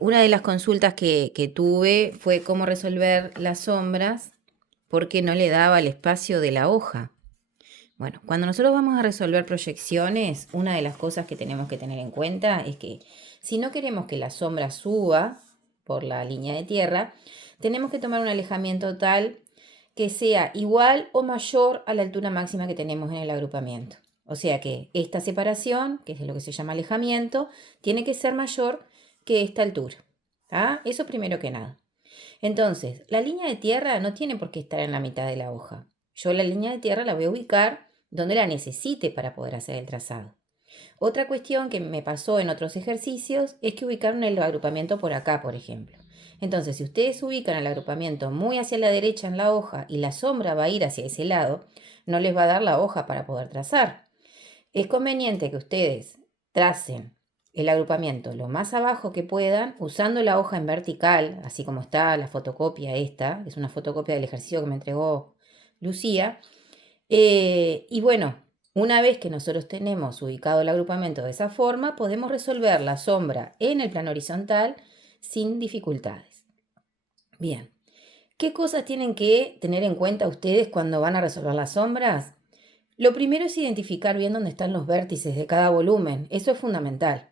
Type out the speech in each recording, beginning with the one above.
Una de las consultas que tuve fue cómo resolver las sombras porque no le daba el espacio de la hoja. Bueno, cuando nosotros vamos a resolver proyecciones, una de las cosas que tenemos que tener en cuenta es que si no queremos que la sombra suba por la línea de tierra, tenemos que tomar un alejamiento tal que sea igual o mayor a la altura máxima que tenemos en el agrupamiento. O sea que esta separación, que es lo que se llama alejamiento, tiene que ser mayor que esta altura. Eso primero que nada. Entonces, la línea de tierra no tiene por qué estar en la mitad de la hoja. Yo la línea de tierra la voy a ubicar donde la necesite para poder hacer el trazado. Otra cuestión que me pasó en otros ejercicios es que ubicaron el agrupamiento por acá, por ejemplo. Entonces, si ustedes ubican el agrupamiento muy hacia la derecha en la hoja y la sombra va a ir hacia ese lado, no les va a dar la hoja para poder trazar. Es conveniente que ustedes tracen el agrupamiento lo más abajo que puedan, usando la hoja en vertical, así como está la fotocopia esta, es una fotocopia del ejercicio que me entregó Lucía. Y bueno, una vez que nosotros tenemos ubicado el agrupamiento de esa forma, podemos resolver la sombra en el plano horizontal sin dificultades. Bien, ¿qué cosas tienen que tener en cuenta ustedes cuando van a resolver las sombras? Lo primero es identificar bien dónde están los vértices de cada volumen. Eso es fundamental.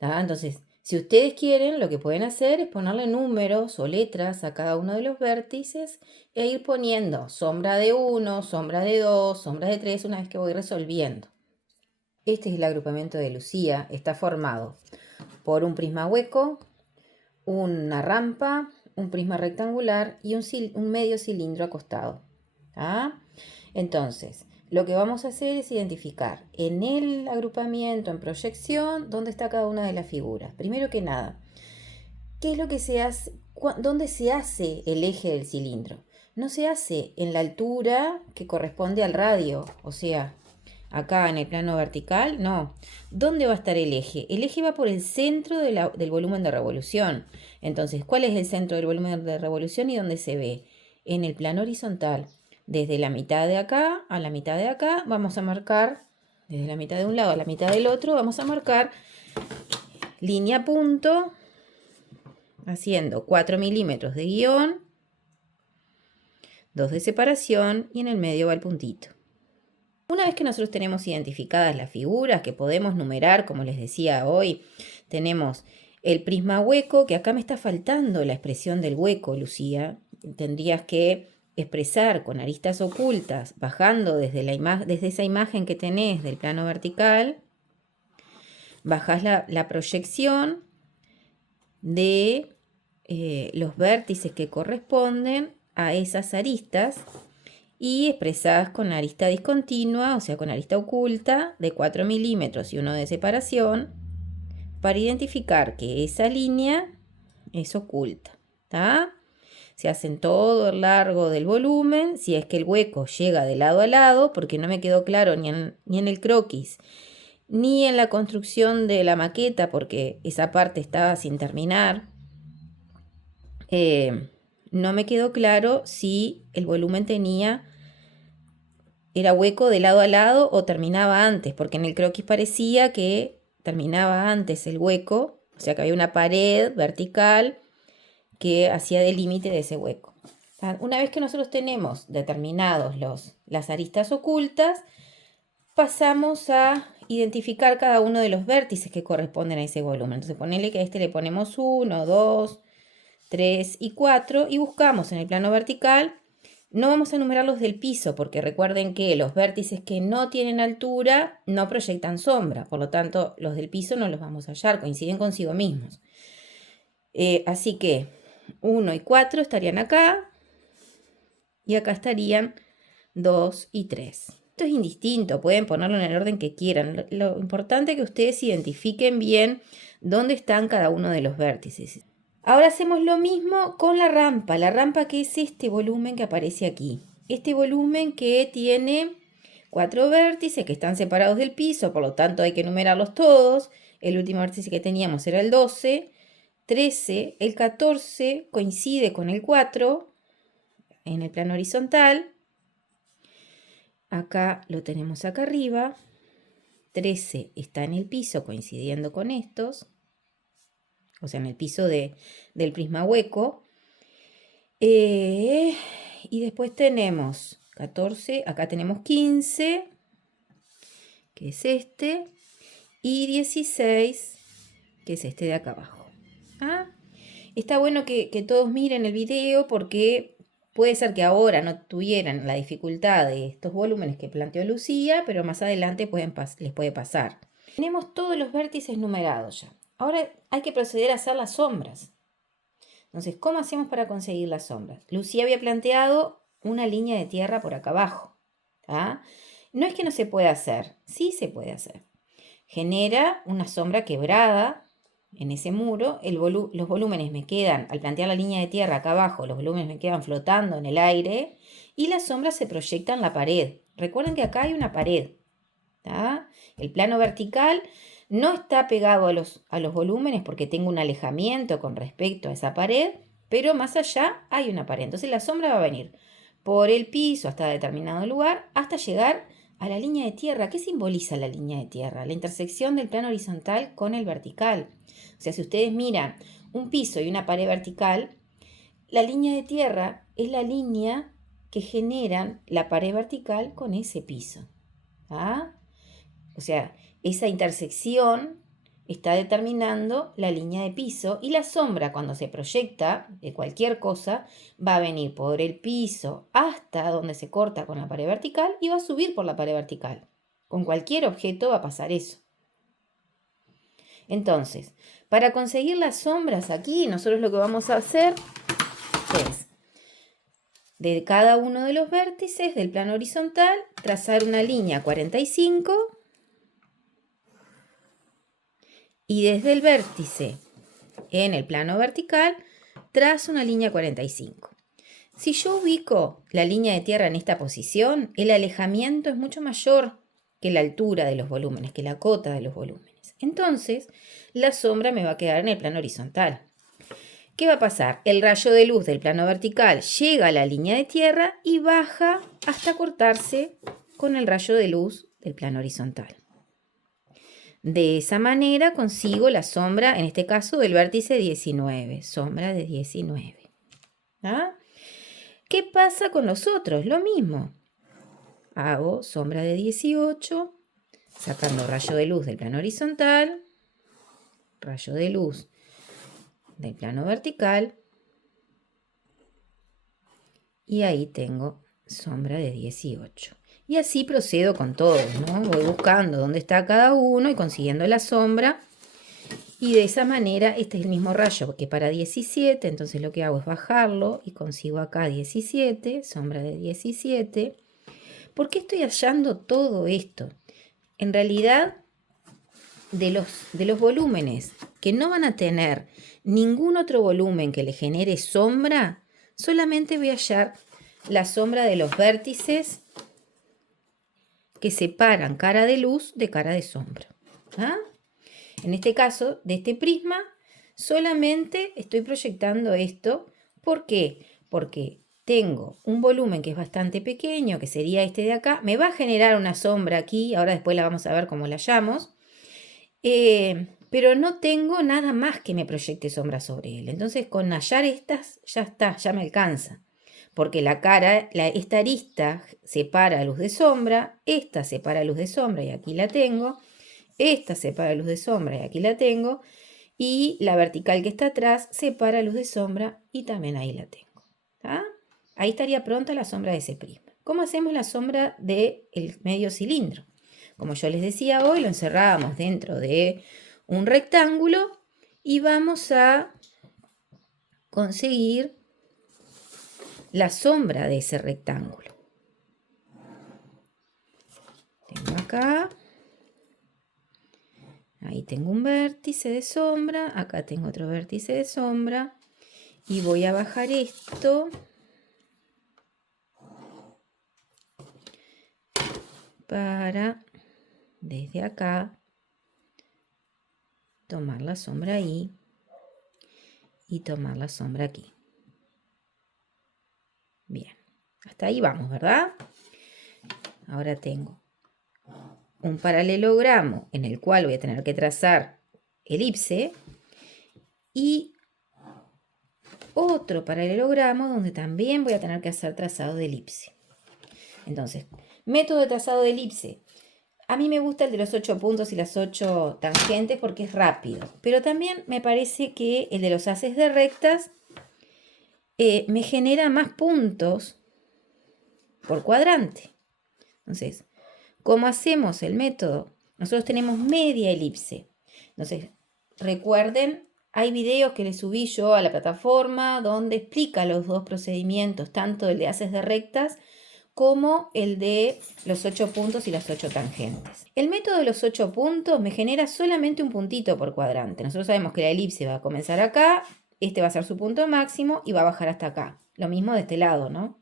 Entonces, si ustedes quieren, lo que pueden hacer es ponerle números o letras a cada uno de los vértices e ir poniendo sombra de 1, sombra de 2, sombra de 3 una vez que voy resolviendo. Este es el agrupamiento de Lucía. Está formado por un prisma hueco, una rampa, un prisma rectangular y un medio cilindro acostado. Entonces, lo que vamos a hacer es identificar en el agrupamiento, en proyección, dónde está cada una de las figuras. Primero que nada, ¿qué es lo que se hace? ¿Dónde se hace el eje del cilindro? No se hace en la altura que corresponde al radio, o sea, acá en el plano vertical, no. ¿Dónde va a estar el eje? El eje va por el centro del volumen de revolución. Entonces, ¿cuál es el centro del volumen de revolución y dónde se ve? En el plano horizontal. Desde la mitad de acá a la mitad de acá vamos a marcar, desde la mitad de un lado a la mitad del otro, vamos a marcar línea punto, haciendo 4 milímetros de guión, 2 de separación y en el medio va el puntito. Una vez que nosotros tenemos identificadas las figuras que podemos numerar, como les decía hoy, tenemos el prisma hueco, que acá me está faltando la expresión del hueco, Lucía. Tendrías que expresar con aristas ocultas, bajando desde esa imagen que tenés del plano vertical, bajás la proyección de los vértices que corresponden a esas aristas y expresadas con arista discontinua, o sea, con arista oculta de 4 milímetros y 1 de separación, para identificar que esa línea es oculta. Se hacen todo el largo del volumen, si es que el hueco llega de lado a lado, porque no me quedó claro ni en el croquis, ni en la construcción de la maqueta, porque esa parte estaba sin terminar. No me quedó claro si el volumen era hueco de lado a lado o terminaba antes, porque en el croquis parecía que terminaba antes el hueco, o sea que había una pared vertical que hacía de límite de ese hueco. Una vez que nosotros tenemos determinados las aristas ocultas, pasamos a identificar cada uno de los vértices que corresponden a ese volumen. Entonces ponele que a este le ponemos 1, 2, 3 y 4 y buscamos en el plano vertical. No vamos a enumerar los del piso porque recuerden que los vértices que no tienen altura no proyectan sombra, por lo tanto los del piso no los vamos a hallar, coinciden consigo mismos. Así que 1 y 4 estarían acá y acá estarían 2 y 3. Esto es indistinto, pueden ponerlo en el orden que quieran. Lo importante es que ustedes identifiquen bien dónde están cada uno de los vértices. Ahora hacemos lo mismo con la rampa que es este volumen que aparece aquí. Este volumen que tiene 4 vértices que están separados del piso, por lo tanto hay que numerarlos todos. El último vértice que teníamos era el 12, 13, el 14 coincide con el 4 en el plano horizontal. Acá lo tenemos acá arriba. 13 está en el piso coincidiendo con estos. o sea, en el piso del prisma hueco. Y después tenemos 14, acá tenemos 15, que es este, y 16, que es este de acá abajo. ¿Ah? Está bueno que todos miren el video porque puede ser que ahora no tuvieran la dificultad de estos volúmenes que planteó Lucía, pero más adelante les puede pasar. Tenemos todos los vértices numerados ya. Ahora hay que proceder a hacer las sombras. Entonces, ¿cómo hacemos para conseguir las sombras? Lucía había planteado una línea de tierra por acá abajo. ¿Tá? No es que no se pueda hacer, sí se puede hacer. Genera una sombra quebrada en ese muro, los volúmenes me quedan, al plantear la línea de tierra acá abajo, los volúmenes me quedan flotando en el aire y la sombra se proyecta en la pared. Recuerden que acá hay una pared. ¿Tá? El plano vertical no está pegado a los volúmenes porque tengo un alejamiento con respecto a esa pared, pero más allá hay una pared. Entonces la sombra va a venir por el piso hasta determinado lugar hasta llegar a la línea de tierra. ¿Qué simboliza la línea de tierra? La intersección del plano horizontal con el vertical. O sea, si ustedes miran un piso y una pared vertical, la línea de tierra es la línea que generan la pared vertical con ese piso. ¿Ah? O sea, esa intersección está determinando la línea de piso y la sombra cuando se proyecta de cualquier cosa va a venir por el piso hasta donde se corta con la pared vertical y va a subir por la pared vertical. Con cualquier objeto va a pasar eso. Entonces, para conseguir las sombras aquí, nosotros lo que vamos a hacer es, de cada uno de los vértices del plano horizontal, trazar una línea 45 y desde el vértice en el plano vertical trazo una línea 45. Si yo ubico la línea de tierra en esta posición, el alejamiento es mucho mayor que la altura de los volúmenes, que la cota de los volúmenes. Entonces, la sombra me va a quedar en el plano horizontal. ¿Qué va a pasar? El rayo de luz del plano vertical llega a la línea de tierra y baja hasta cortarse con el rayo de luz del plano horizontal. De esa manera consigo la sombra, en este caso del vértice 19, sombra de 19. ¿Ah? ¿Qué pasa con los otros? Lo mismo. Hago sombra de 18, sacando rayo de luz del plano horizontal, rayo de luz del plano vertical, y ahí tengo sombra de 18. Y así procedo con todos, ¿no? Voy buscando dónde está cada uno y consiguiendo la sombra. Y de esa manera, este es el mismo rayo que para 17, entonces lo que hago es bajarlo y consigo acá 17, sombra de 17. ¿Por qué estoy hallando todo esto? En realidad, de los volúmenes que no van a tener ningún otro volumen que le genere sombra, solamente voy a hallar la sombra de los vértices que separan cara de luz de cara de sombra. ¿Ah? En este caso, de este prisma, solamente estoy proyectando esto. ¿Por qué? Porque tengo un volumen que es bastante pequeño, que sería este de acá. Me va a generar una sombra aquí, ahora después la vamos a ver cómo la hallamos. Pero no tengo nada más que me proyecte sombra sobre él. Entonces, con hallar estas, ya está, ya me alcanza. Porque la cara, esta arista separa luz de sombra, esta separa luz de sombra y aquí la tengo. Esta separa luz de sombra y aquí la tengo. Y la vertical que está atrás separa luz de sombra y también ahí la tengo. ¿Tá? Ahí estaría pronta la sombra de ese prisma. ¿Cómo hacemos la sombra del medio cilindro? Como yo les decía hoy, lo encerrábamos dentro de un rectángulo y vamos a conseguir la sombra de ese rectángulo. Tengo acá, ahí tengo un vértice de sombra, acá tengo otro vértice de sombra y voy a bajar esto para desde acá tomar la sombra ahí y tomar la sombra aquí. Bien, hasta ahí vamos, ¿verdad? Ahora tengo un paralelogramo en el cual voy a tener que trazar elipse y otro paralelogramo donde también voy a tener que hacer trazado de elipse. Entonces, método de trazado de elipse. A mí me gusta el de los 8 puntos y las 8 tangentes porque es rápido, pero también me parece que el de los haces de rectas me genera más puntos por cuadrante. Entonces, ¿cómo hacemos el método? Nosotros tenemos media elipse. Entonces, recuerden, hay videos que le subí yo a la plataforma donde explica los dos procedimientos, tanto el de haces de rectas como el de los 8 puntos y las 8 tangentes. El método de los 8 puntos me genera solamente un puntito por cuadrante. Nosotros sabemos que la elipse va a comenzar acá, este va a ser su punto máximo y va a bajar hasta acá. Lo mismo de este lado, ¿no?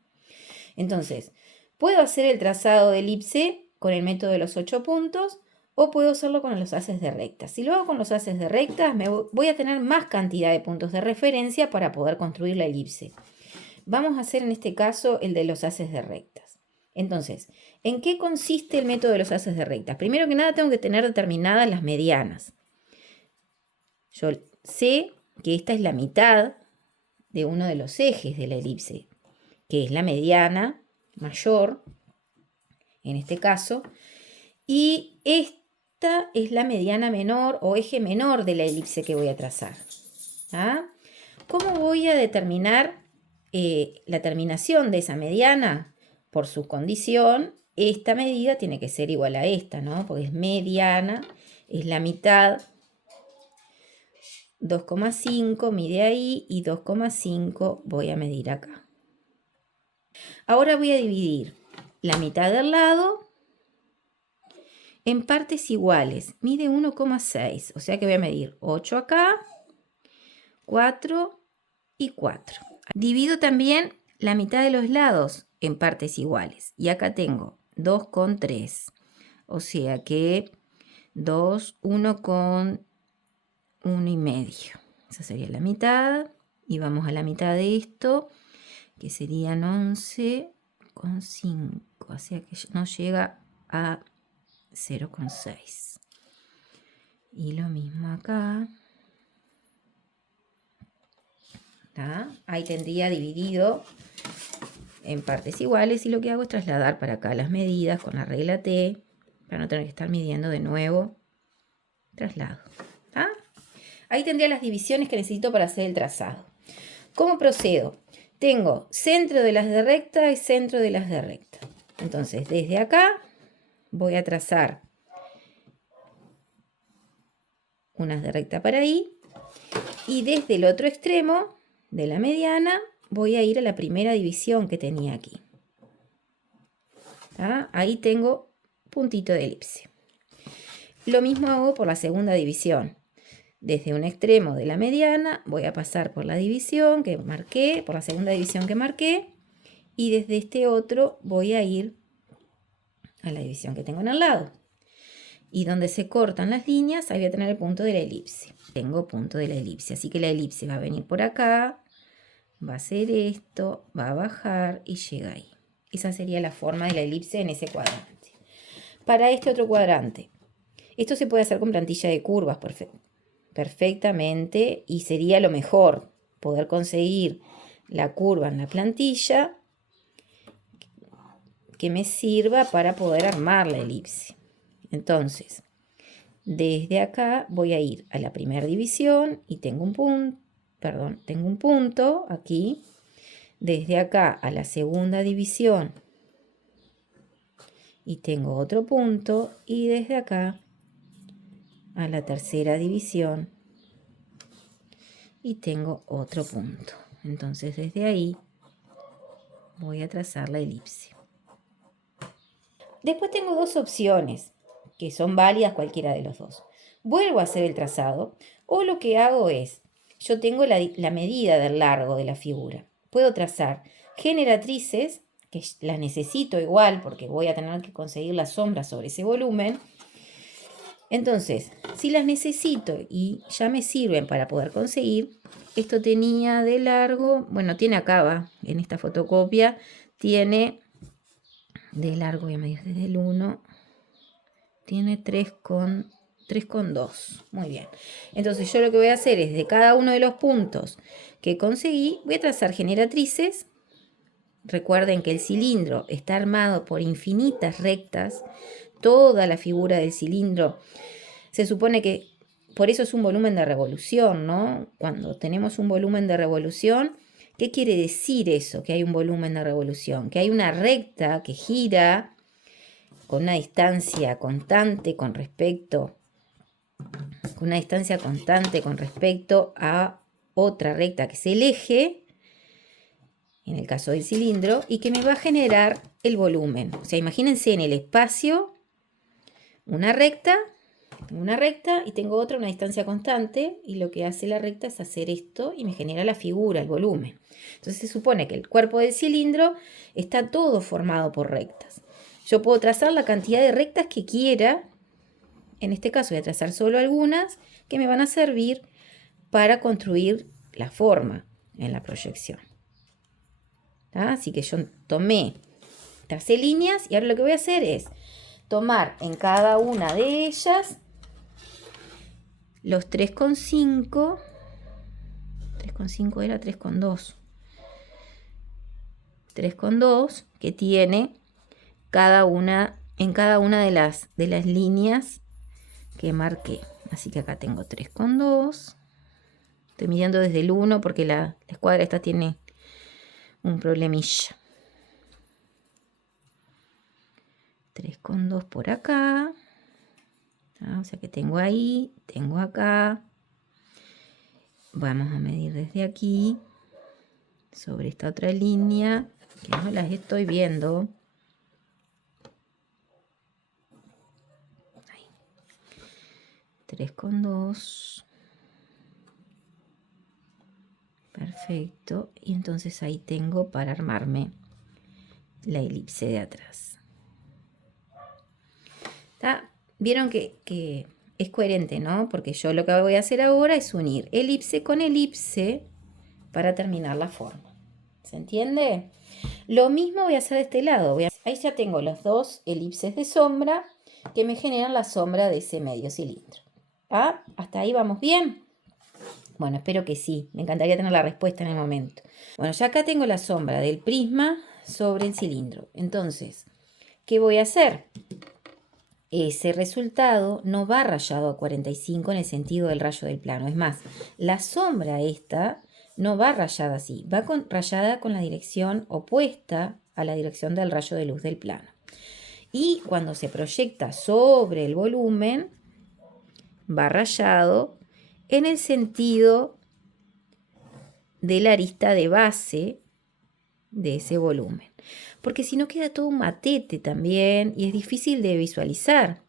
Entonces, puedo hacer el trazado de elipse con el método de los 8 puntos o puedo hacerlo con los haces de rectas. Si lo hago con los haces de rectas, voy a tener más cantidad de puntos de referencia para poder construir la elipse. Vamos a hacer en este caso el de los haces de rectas. Entonces, ¿en qué consiste el método de los haces de rectas? Primero que nada tengo que tener determinadas las medianas. Yo sé que esta es la mitad de uno de los ejes de la elipse, que es la mediana mayor, en este caso, y esta es la mediana menor o eje menor de la elipse que voy a trazar. ¿Ah? ¿Cómo voy a determinar la terminación de esa mediana? Por su condición, esta medida tiene que ser igual a esta, ¿no? Porque es mediana, es la mitad, 2,5 mide ahí y 2,5 voy a medir acá. Ahora voy a dividir la mitad del lado en partes iguales. Mide 1,6, o sea que voy a medir 8 acá, 4 y 4. Divido también la mitad de los lados en partes iguales. Y acá tengo 2,3. O sea que 2, 1 con 1,5. Esa sería la mitad. Y vamos a la mitad de esto, que serían 11,5. O sea que no llega a 0,6. Y lo mismo acá. Ahí tendría dividido en partes iguales y lo que hago es trasladar para acá las medidas con la regla T para no tener que estar midiendo de nuevo. Traslado. Ahí tendría las divisiones que necesito para hacer el trazado. ¿Cómo procedo? Tengo centro de las de recta y centro de las de recta. Entonces, desde acá voy a trazar unas de recta para ahí y desde el otro extremo de la mediana voy a ir a la primera división que tenía aquí. Ahí tengo puntito de elipse. Lo mismo hago por la segunda división. Desde un extremo de la mediana voy a pasar por la división que marqué, por la segunda división que marqué, y desde este otro voy a ir a la división que tengo en el lado. Y donde se cortan las líneas, ahí voy a tener el punto de la elipse. Tengo punto de la elipse, así que la elipse va a venir por acá, va a hacer esto, va a bajar y llega ahí. Esa sería la forma de la elipse en ese cuadrante. Para este otro cuadrante, esto se puede hacer con plantilla de curvas perfectamente y sería lo mejor poder conseguir la curva en la plantilla que me sirva para poder armar la elipse. Entonces, desde acá voy a ir a la primera división y tengo un punto aquí. Desde acá a la segunda división y tengo otro punto. Y desde acá a la tercera división y tengo otro punto. Entonces desde ahí voy a trazar la elipse. Después tengo dos opciones que son válidas cualquiera de los dos. Vuelvo a hacer el trazado o lo que hago es, yo tengo la medida del largo de la figura. Puedo trazar generatrices, que las necesito igual porque voy a tener que conseguir las sombras sobre ese volumen. Entonces, si las necesito y ya me sirven para poder conseguir, esto tenía de largo, bueno, tiene acá, en esta fotocopia, tiene de largo, voy a medir desde el 1, tiene 3,3. 3,2. Muy bien. Entonces yo lo que voy a hacer es de cada uno de los puntos que conseguí, voy a trazar generatrices. Recuerden que el cilindro está armado por infinitas rectas. Toda la figura del cilindro se supone que por eso es un volumen de revolución, ¿no? Cuando tenemos un volumen de revolución, ¿qué quiere decir eso? Que hay un volumen de revolución, que hay una recta que gira con una distancia constante con respecto a otra recta que es el eje, en el caso del cilindro, y que me va a generar el volumen. O sea, imagínense en el espacio una recta, tengo una recta y tengo otra, una distancia constante, y lo que hace la recta es hacer esto y me genera la figura, el volumen. Entonces se supone que el cuerpo del cilindro está todo formado por rectas. Yo puedo trazar la cantidad de rectas que quiera. En este caso voy a trazar solo algunas que me van a servir para construir la forma en la proyección. Así que yo tracé líneas y ahora lo que voy a hacer es tomar en cada una de ellas los 3,5. 3,5 era 3,2. 3,2 que tiene en cada una de las líneas que marqué. Así que acá tengo 3,2. Estoy midiendo desde el 1 porque la escuadra esta tiene un problemilla. 3,2 por acá. O sea que tengo ahí, tengo acá. Vamos a medir desde aquí sobre esta otra línea que no las estoy viendo. Ahí. 3,2. Perfecto. Y entonces ahí tengo para armarme la elipse de atrás. ¿Está? Vieron que es coherente, ¿no? Porque yo lo que voy a hacer ahora es unir elipse con elipse para terminar la forma. ¿Se entiende? Lo mismo voy a hacer de este lado. Ahí ya tengo los dos elipses de sombra que me generan la sombra de ese medio cilindro. ¿Ah? ¿Hasta ahí vamos bien? Bueno, espero que sí. Me encantaría tener la respuesta en el momento. Bueno, ya acá tengo la sombra del prisma sobre el cilindro. Entonces, ¿qué voy a hacer? Ese resultado no va rayado a 45 en el sentido del rayo del plano. Es más, la sombra esta no va rayada así. Va rayada con la dirección opuesta a la dirección del rayo de luz del plano. Y cuando se proyecta sobre el volumen, va rayado en el sentido de la arista de base de ese volumen. Porque si no queda todo un matete también y es difícil de visualizar.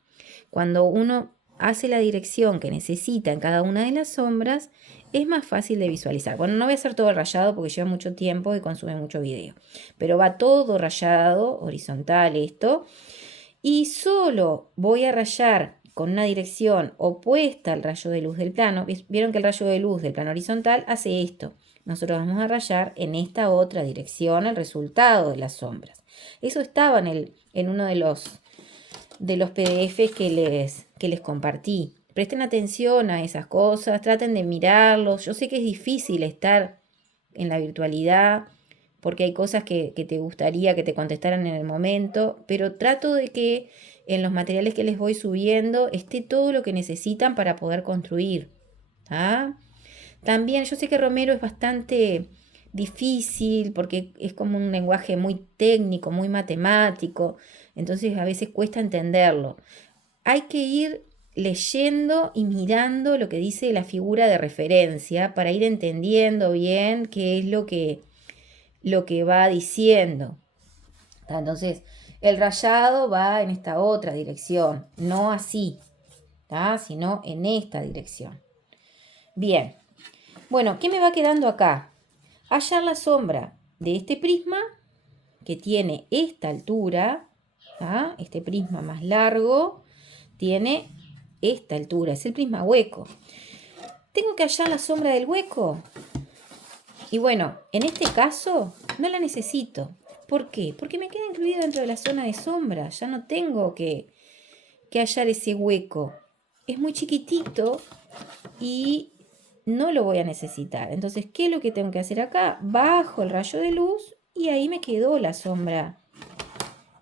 Cuando uno hace la dirección que necesita en cada una de las sombras, es más fácil de visualizar. Bueno, no voy a hacer todo el rayado porque lleva mucho tiempo y consume mucho video. Pero va todo rayado, horizontal esto. Y solo voy a rayar con una dirección opuesta al rayo de luz del plano. Vieron que el rayo de luz del plano horizontal hace esto. Nosotros vamos a rayar en esta otra dirección el resultado de las sombras. Eso estaba en uno de los PDFs que les compartí. Presten atención a esas cosas, traten de mirarlos. Yo sé que es difícil estar en la virtualidad porque hay cosas que te gustaría que te contestaran en el momento, pero trato de que en los materiales que les voy subiendo esté todo lo que necesitan para poder construir. ¿Ah? También yo sé que Romero es bastante difícil porque es como un lenguaje muy técnico, muy matemático, entonces a veces cuesta entenderlo. Hay que ir leyendo y mirando lo que dice la figura de referencia para ir entendiendo bien qué es lo que va diciendo. Entonces, el rayado va en esta otra dirección, no así, sino en esta dirección. Bien. Bueno, ¿qué me va quedando acá? Hallar la sombra de este prisma que tiene esta altura, este prisma más largo, tiene esta altura, es el prisma hueco. ¿Tengo que hallar la sombra del hueco? Y bueno, en este caso no la necesito. ¿Por qué? Porque me queda incluido dentro de la zona de sombra, ya no tengo que hallar ese hueco. es muy chiquitito y no lo voy a necesitar. Entonces, ¿qué es lo que tengo que hacer acá? Bajo el rayo de luz y ahí me quedó la sombra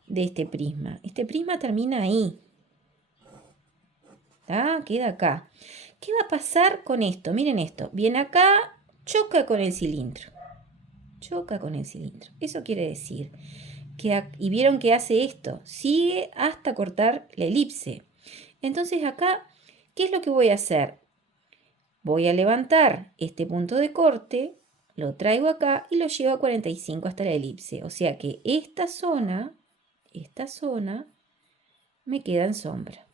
de este prisma. Este prisma termina ahí. ¿Tá? Queda acá. ¿Qué va a pasar con esto? Miren esto. Viene acá, choca con el cilindro. Choca con el cilindro. Eso quiere decir que, y vieron que hace esto, sigue hasta cortar la elipse. Entonces acá, ¿qué es lo que voy a hacer? Voy a levantar este punto de corte, lo traigo acá y lo llevo a 45 hasta la elipse. O sea que esta zona me queda en sombra.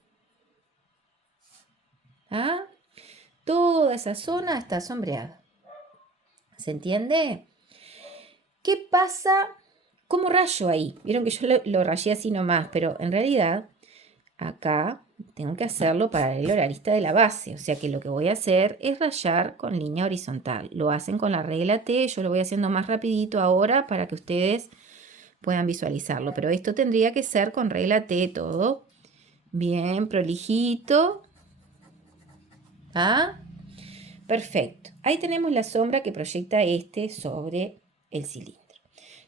¿Ah? Toda esa zona está sombreada. ¿Se entiende? ¿Qué pasa? ¿Cómo rayo ahí? Vieron que yo lo rayé así nomás, pero en realidad acá tengo que hacerlo paralelo a la arista de la base. O sea que lo que voy a hacer es rayar con línea horizontal. Lo hacen con la regla T, yo lo voy haciendo más rapidito ahora para que ustedes puedan visualizarlo. Pero esto tendría que ser con regla T todo. Bien, prolijito. ¿Ah? Perfecto. Ahí tenemos la sombra que proyecta este sobre el cilindro.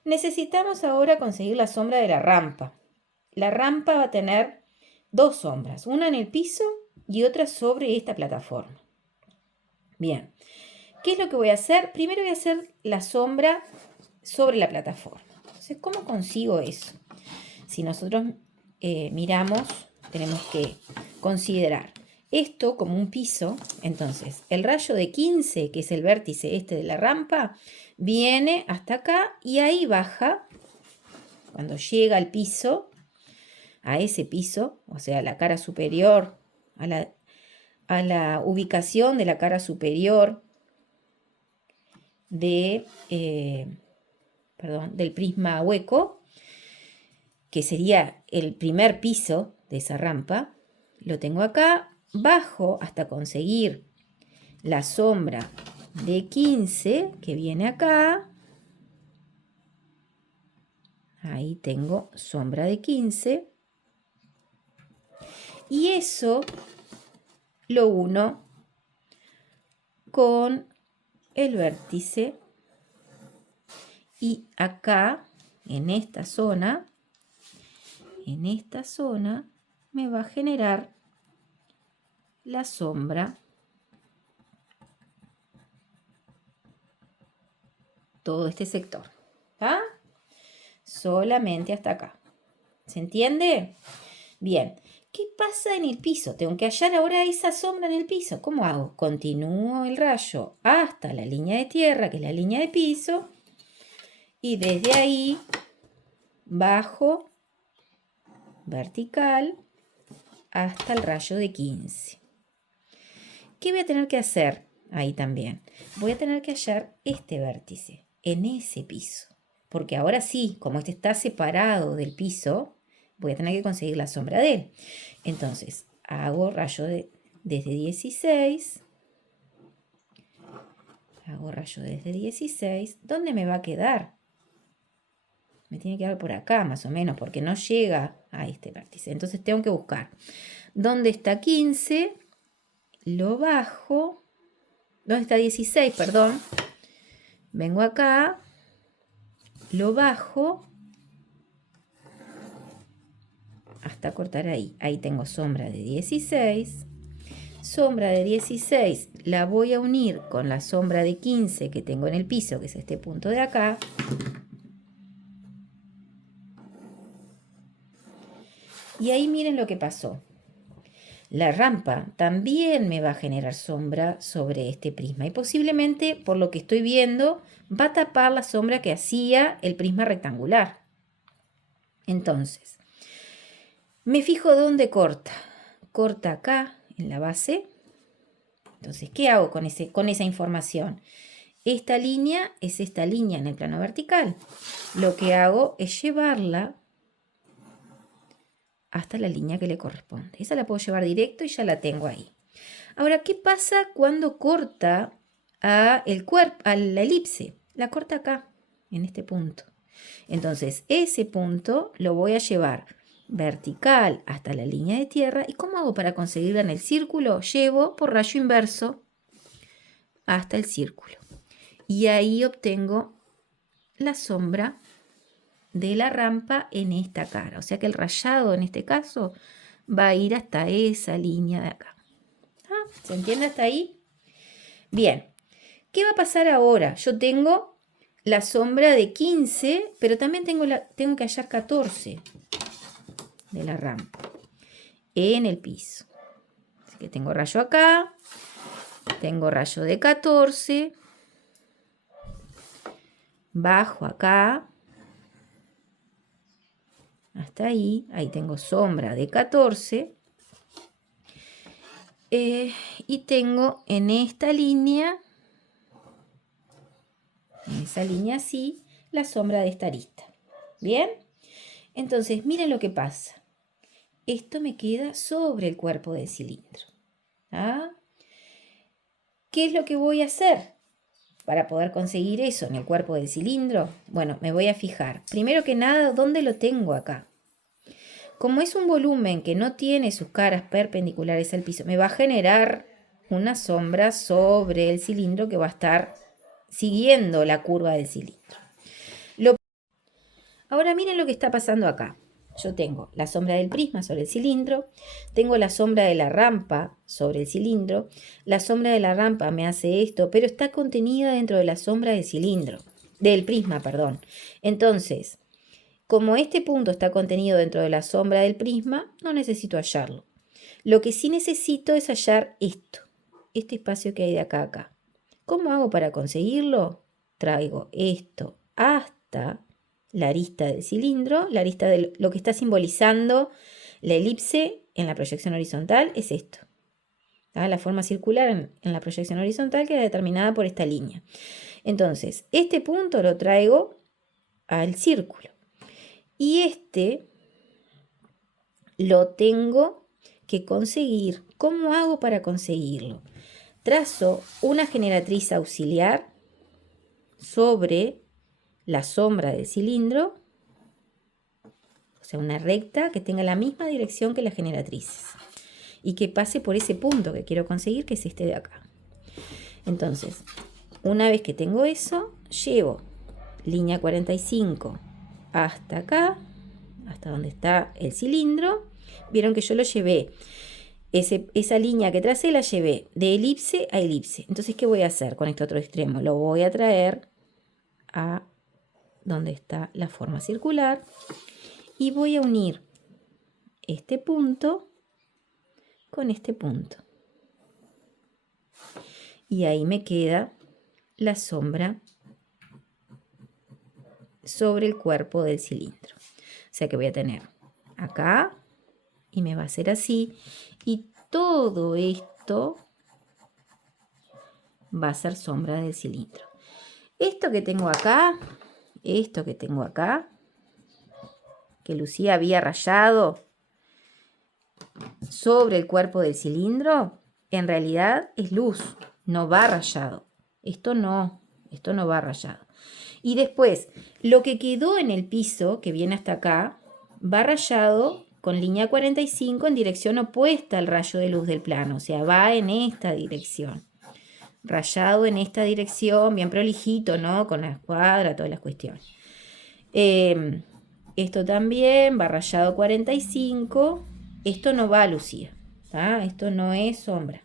Necesitamos ahora conseguir la sombra de la rampa. La rampa va a tener dos sombras, una en el piso y otra sobre esta plataforma. Bien, ¿qué es lo que voy a hacer? Primero voy a hacer la sombra sobre la plataforma. Entonces, ¿cómo consigo eso? Si nosotros miramos, tenemos que considerar esto como un piso. Entonces, el rayo de 15, que es el vértice este de la rampa, viene hasta acá y ahí baja. Cuando llega al piso, a ese piso, o sea, la cara superior, a la ubicación de la cara superior del prisma hueco, que sería el primer piso de esa rampa, lo tengo acá, bajo hasta conseguir la sombra de 15 que viene acá. Ahí tengo sombra de 15. Y eso lo uno con el vértice. Y acá, en esta zona, me va a generar la sombra. Todo este sector. ¿Ah? Solamente hasta acá. ¿Se entiende? Bien. ¿Qué pasa en el piso? Tengo que hallar ahora esa sombra en el piso. ¿Cómo hago? Continúo el rayo hasta la línea de tierra, que es la línea de piso. Y desde ahí bajo vertical hasta el rayo de 15. ¿Qué voy a tener que hacer ahí también? Voy a tener que hallar este vértice en ese piso. Porque ahora sí, como este está separado del piso, voy a tener que conseguir la sombra de él. Entonces, hago rayo desde 16. Hago rayo desde 16. ¿Dónde me va a quedar? Me tiene que quedar por acá, más o menos, porque no llega a este vértice. Entonces tengo que buscar dónde está 15. Lo bajo. ¿Dónde está 16? Perdón. Vengo acá. Lo bajo hasta cortar ahí. Ahí tengo sombra de 16. Sombra de 16 la voy a unir con la sombra de 15 que tengo en el piso, que es este punto de acá. Y ahí miren lo que pasó. La rampa también me va a generar sombra sobre este prisma y posiblemente, por lo que estoy viendo, va a tapar la sombra que hacía el prisma rectangular. Entonces, me fijo dónde corta. Corta acá, en la base. Entonces, ¿qué hago con esa información? Esta línea es esta línea en el plano vertical. Lo que hago es llevarla hasta la línea que le corresponde. Esa la puedo llevar directo y ya la tengo ahí. Ahora, ¿qué pasa cuando corta a la elipse? La corta acá, en este punto. Entonces, ese punto lo voy a llevar vertical hasta la línea de tierra. ¿Y cómo hago para conseguirla en el círculo? Llevo por rayo inverso hasta el círculo. Y ahí obtengo la sombra de la rampa en esta cara. O sea que el rayado en este caso va a ir hasta esa línea de acá. ¿Ah? ¿Se entiende hasta ahí? Bien. ¿Qué va a pasar ahora? Yo tengo la sombra de 15, pero también tengo que hallar 14 de la rampa en el piso. Así que tengo rayo acá, tengo rayo de 14, bajo acá, hasta ahí tengo sombra de 14, y tengo en esta línea, en esa línea así, la sombra de esta arista. ¿Bien? Entonces, miren lo que pasa. Esto me queda sobre el cuerpo del cilindro. ¿Ah? ¿Qué es lo que voy a hacer para poder conseguir eso en el cuerpo del cilindro? Bueno, me voy a fijar. Primero que nada, ¿dónde lo tengo acá? Como es un volumen que no tiene sus caras perpendiculares al piso, me va a generar una sombra sobre el cilindro que va a estar siguiendo la curva del cilindro. Ahora miren lo que está pasando acá. Yo tengo la sombra del prisma sobre el cilindro, tengo la sombra de la rampa sobre el cilindro, la sombra de la rampa me hace esto, pero está contenida dentro de la sombra del cilindro, del prisma, perdón. Entonces, como este punto está contenido dentro de la sombra del prisma, no necesito hallarlo. Lo que sí necesito es hallar esto, este espacio que hay de acá a acá. ¿Cómo hago para conseguirlo? Traigo esto hasta la arista del cilindro, la arista de lo que está simbolizando la elipse en la proyección horizontal es esto. La forma circular en la proyección horizontal queda determinada por esta línea. Entonces, este punto lo traigo al círculo. Y este lo tengo que conseguir. ¿Cómo hago para conseguirlo? Trazo una generatriz auxiliar sobre la sombra del cilindro, o sea, una recta que tenga la misma dirección que las generatrices y que pase por ese punto que quiero conseguir, que es este de acá. Entonces, una vez que tengo eso, llevo línea 45 hasta acá, hasta donde está el cilindro. Vieron que yo lo llevé, esa línea que tracé la llevé de elipse a elipse. Entonces, ¿qué voy a hacer con este otro extremo? Lo voy a traer a donde está la forma circular y voy a unir este punto con este punto. Y ahí me queda la sombra sobre el cuerpo del cilindro. O sea que voy a tener acá y me va a hacer así. Y todo esto va a ser sombra del cilindro. Esto que tengo acá, que Lucía había rayado sobre el cuerpo del cilindro, en realidad es luz, no va rayado. Esto no va rayado. Y después, lo que quedó en el piso, que viene hasta acá, va rayado con línea 45 en dirección opuesta al rayo de luz del plano. O sea, va en esta dirección. Rayado en esta dirección, bien prolijito, ¿no? Con la escuadra, todas las cuestiones. Esto también va rayado 45. Esto no va, Lucía. ¿Tá? Esto no es sombra.